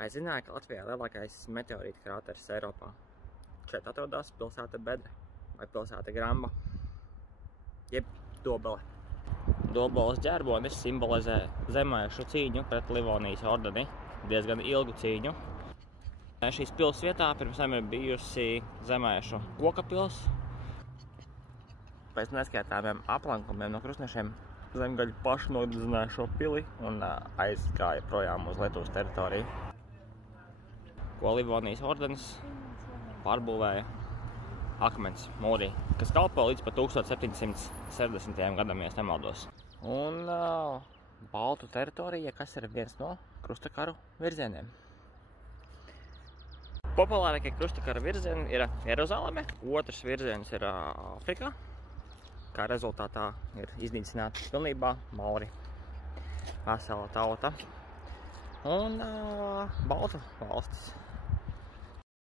Vai zināja, ka Latvijā lielākais meteorīta krāteris Eiropā? Šeit atrodas pilsēta Bedre vai pilsēta Gramba, jeb Dobele. Dobeles ģerbonis simbolizē zemēšu cīņu pret Livonijas ordeni, diezgan ilgu cīņu. Šīs pils vietā pirms tam ir bijusi zemēšu koka pils. Pēc neskaitāmiem aplankumiem no krustnešiem zemgaļi paši nodedzināja šo pili un aizgāja projām uz Lietuvas teritoriju, ko Livonijas ordenis pārbūvēja akmens mūrī, kas kalpo līdz pat 1760. gadam, ja es nemaldos. Un Baltu teritorija, kas ir viens no krustakaru virzieniem. Populārākie krustakaru virzieni ir Jeruzaleme, otrs virziens ir Āfrikā, kā rezultātā ir iznīcināta pilnībā mauri, vesela tauta. Un Baltu valstis